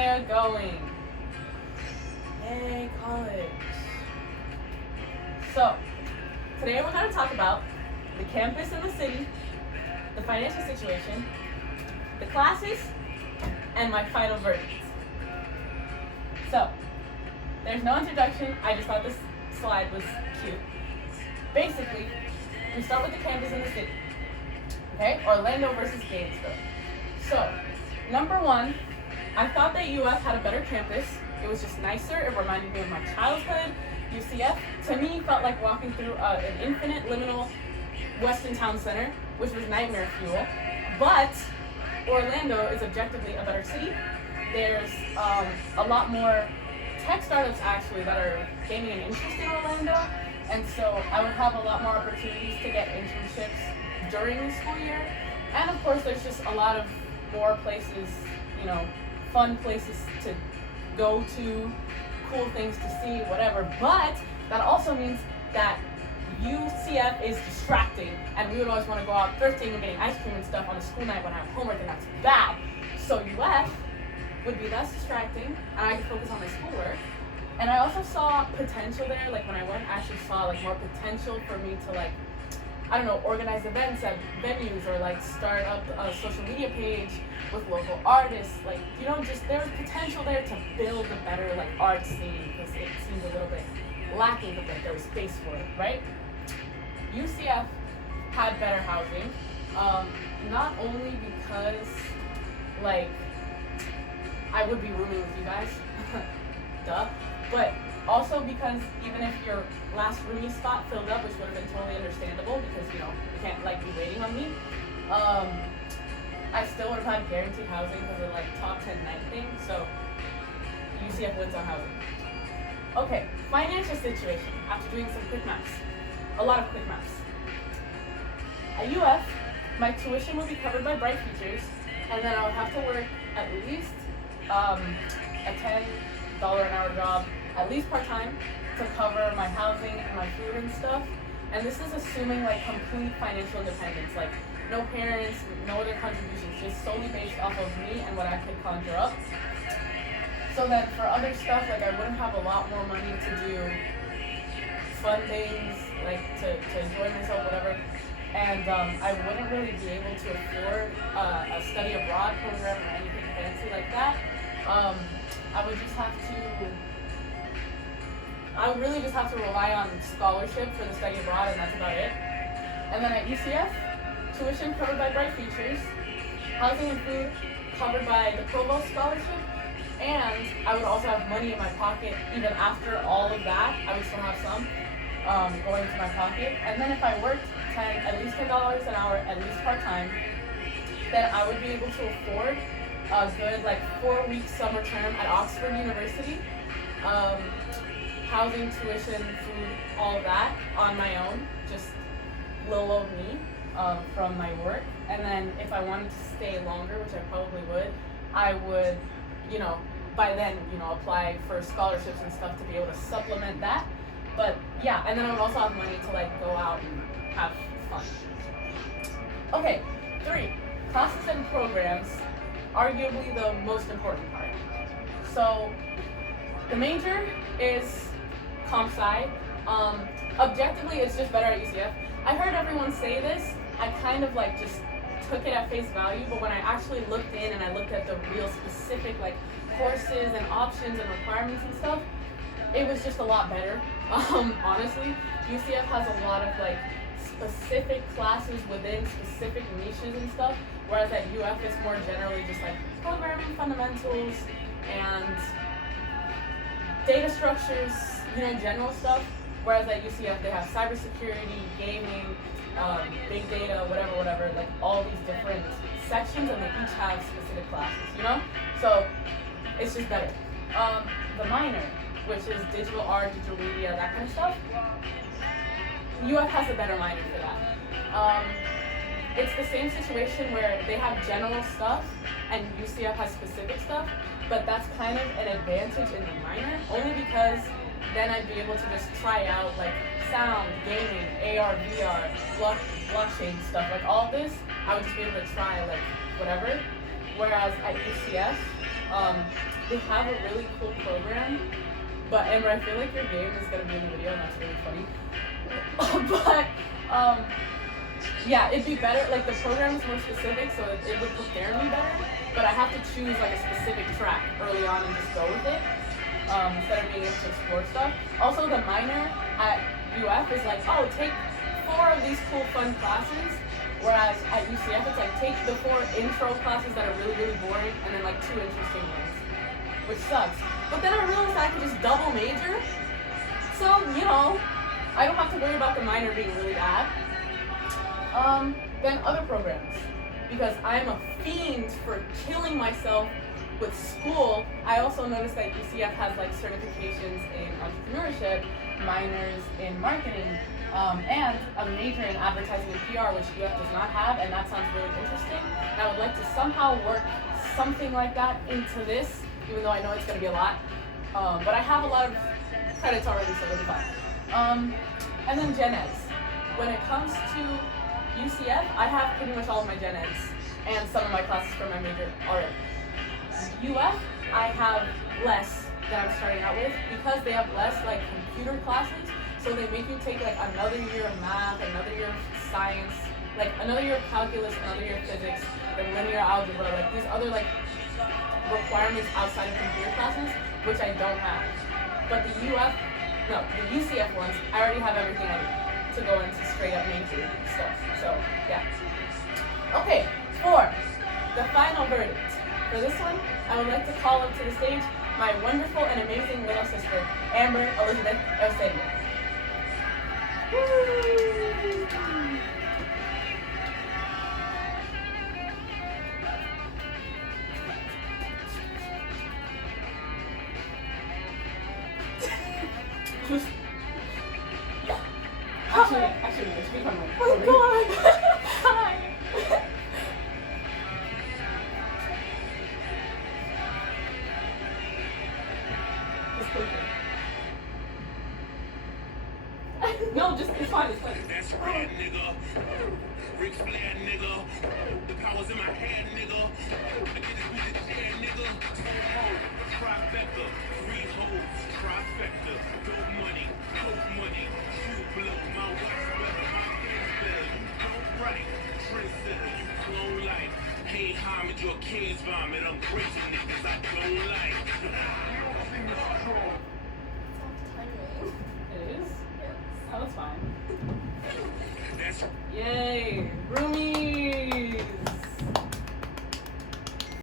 Maya going? Yay, college. So, today we're going to talk about the campus in the city, the financial situation, the classes, and my final verdict. So, there's no introduction. I just thought this slide was cute. Basically, we start with the campus in the city. Okay? Orlando versus Gainesville. So, number one, I thought that UF had a better campus. It was just nicer. It reminded me of my childhood. UCF, to me, felt like walking through an infinite liminal Weston Town Center, which was nightmare fuel. But Orlando is objectively a better city. There's a lot more tech startups actually that are gaining an interest in Orlando, and so I would have a lot more opportunities to get internships during the school year. And of course, there's just a lot of more places, fun places to go to, cool things to see, whatever. But that also means that UCF is distracting, and we would always want to go out thrifting and getting ice cream and stuff on a school night when I have homework, and that's bad. So UF would be less distracting, and I could focus on my schoolwork. And I also saw potential there, like when I went, I actually saw more potential for me to organize events at venues, or start up a social media page with local artists. There was potential there to build a better art scene, because it seemed a little bit lacking, but there was space for it, right? UCF had better housing, not only because I would be rooming with you guys, duh, but also because even if your last roomie spot filled up, which would have been totally understandable because you can't be waiting on me, I still would have had guaranteed housing because of top 10 night thing. So UCF wins on housing. Okay, financial situation. After doing some quick maths, a lot of quick maths. At UF, my tuition would be covered by Bright Futures, and then I would have to work at least a $10 an hour job, at least part-time, to cover my housing and my food and stuff. And this is assuming complete financial independence, no parents, no other contributions, just solely based off of me and what I could conjure up. So that for other stuff, I wouldn't have a lot more money to do fun things, to enjoy myself, whatever. And I wouldn't really be able to afford a study abroad program or anything fancy like that. I would really just have to rely on scholarship for the study abroad, and that's about it. And then at UCF, tuition covered by Bright Futures, housing and food covered by the Provost Scholarship, and I would also have money in my pocket. Even after all of that, I would still have some going to my pocket. And then if I worked at least $10 an hour, at least part-time, then I would be able to afford a good 4-week summer term at Oxford University, housing, tuition, food, all of that on my own, just little old me from my work. And then if I wanted to stay longer, which I probably would, I would, by then, apply for scholarships and stuff to be able to supplement that. But yeah, and then I would also have money to go out and have fun. Okay, 3, classes and programs, arguably the most important part. So the major is comp sci. Objectively, it's just better at UCF. I heard everyone say this. I kind of just took it at face value, but when I actually looked in and I looked at the real specific courses and options and requirements and stuff, it was just a lot better. Honestly, UCF has a lot of specific classes within specific niches and stuff, whereas at UF it's more generally just programming fundamentals and data structures, general stuff. Whereas at UCF they have cybersecurity, gaming, big data, whatever, all these different sections, and they each have specific classes, So it's just better. The minor, which is digital art, digital media, that kind of stuff, UF has a better minor for that. It's the same situation where they have general stuff and UCF has specific stuff, but that's kind of an advantage in the minor, only because then I'd be able to just try out sound, gaming, AR, VR, blockchain stuff, all of this, I would just be able to try whatever. Whereas at UCF, They have a really cool program, but Amber, I feel like your game is gonna be in the video, and that's really funny. But yeah, it'd be better. Like the program is more specific, so it would prepare me better. But I have to choose like a specific track early on and just go with it instead of being able to explore stuff. Also, the minor at UF is like, oh, take 4 of these cool, fun classes. Whereas at UCF, it's like take the 4 intro classes that are really, really boring, and then like 2 interesting ones, which sucks. But then I realized I could just double major, so you know, I don't have to worry about the minor being really bad. Then other programs, because I'm a fiend for killing myself with school. I also noticed that UCF has like certifications in entrepreneurship, minors in marketing, and a major in advertising and PR, which UF does not have, and that sounds really interesting. And I would like to somehow work something like that into this, even though I know it's going to be a lot. But I have a lot of credits already solidified. And then Gen Eds. When it comes to UCF, I have pretty much all of my Gen Eds and some of my classes for my major already. UF, I have less that I'm starting out with because they have less like computer classes. So they make you take like another year of math, another year of science, like another year of calculus, another year of physics, then linear algebra, like these other like requirements outside of computer classes, which I don't have. But the UCF ones, I already have everything I need to go into straight up major stuff. So yeah. Okay, for the final verdict. For this one, I would like to call up to the stage my wonderful and amazing little sister, Amber Elizabeth Eusebio. Woo! Actually, it's become like, oh my god! Hi! No, just, it's fine, it's fine. That's right, nigga. Rich flair, nigga. The power's in my hand, nigga. I get this with the chair, nigga. Trifecta, 3 hoes, trifecta. Dope money, shoot blow. My wife's better, my game's better. You don't right, trendsetter, you clone life. Pay homage, your kids vomit. I'm crazy niggas I don't like. You don't see me strong. It is? Oh, that's fine. That's Yay! Roomies!